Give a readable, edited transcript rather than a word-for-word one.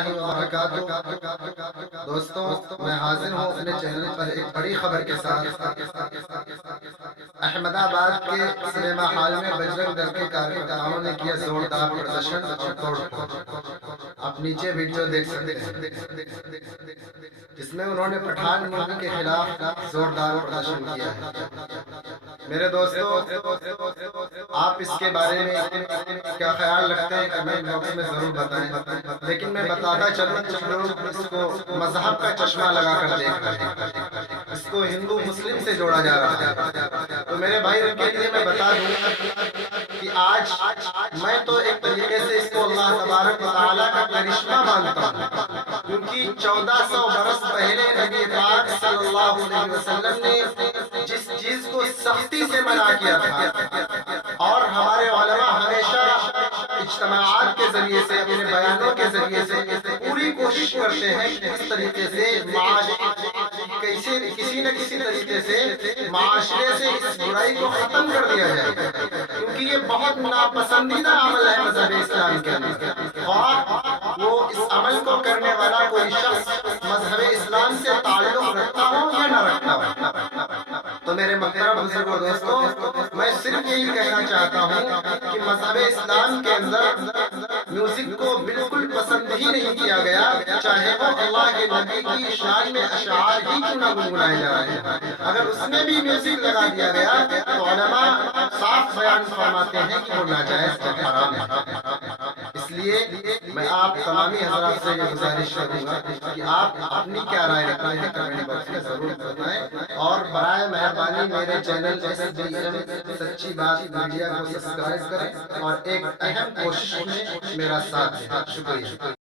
اللہ وبرکاتہ۔ دوستوں، میں حاضر ہوں اپنے چینل پر ایک بڑی خبر کے ساتھ۔ احمد آباد کے سنیما ہال میں بجرنگ دل کے کارکنوں نے کیا زوردار پردرشن اور توڑ پھوڑ۔ آپ نیچے ویڈیو دیکھ سکتے ہیں جس میں انہوں نے پٹھان مووی کے خلاف زوردار پردرشن کیا ہے۔ میرے دوستو، آپ اس کے بارے میں کیا خیال رکھتے ہیں کمنٹ باکس میں ضرور بتائیں، لیکن میں بتاتا چلوں کچھ لوگ اس کو مذہب کا چشمہ لگا کر دیکھ رہے ہیں، اس کو ہندو مسلم سے جوڑا جا رہا ہے۔ تو میرے بھائی ان کے لیے میں بتا دوں کہ آج میں تو ایک طریقے سے اس کو اللہ تبارک و تعالیٰ کا کرشمہ مانتا ہوں، کیونکہ 1400 برس پہلے نبی پاک صلی اللہ علیہ وسلم نے جس چیز کو سختی سے منع کیا تھا، اور ہمارے علماء ہمیشہ اجتماعات کے ذریعے سے، اپنے بیانوں کے ذریعے سے پوری کوشش کرتے ہیں کہ اس طریقے سے کسی نہ کسی طریقے سے معاشرے سے اس برائی کو ختم کر دیا جائے، کیونکہ یہ بہت ناپسندیدہ عمل ہے مذہب اسلام کے اندر، اور وہ اس عمل کو کرنے والا کوئی شخص مذہب اسلام سے تعلق رکھتا ہو یا نہ رکھتا ہو۔ تو میرے محترم بزرگوں دوستوں، میں صرف یہی کہنا چاہتا ہوں کہ مذہب اسلام کے اندر میوزک کو بالکل پسند ہی نہیں کیا گیا، چاہے وہ اللہ کے نبی کی شان میں اشعار ہی کیوں نہ گنگنائے جا رہے ہیں۔ اگر اس میں بھی میوزک لگا دیا گیا تو علماء صاف بیان فرماتے ہیں کہ وہ ناجائز اور حرام ہے۔ اس لیے میں آپ تمامی حضرات سے یہ گزارش کروں گا کہ آپ اپنی کیا رائے رکھتے ہیں کمنٹ باکس میں ضرور بتائیں، اور برائے مہربانی میرے چینل SBM سچی بات میڈیا کو سبسکرائب کریں اور ایک اہم کوشش میں میرا ساتھ دیں۔ شکریہ۔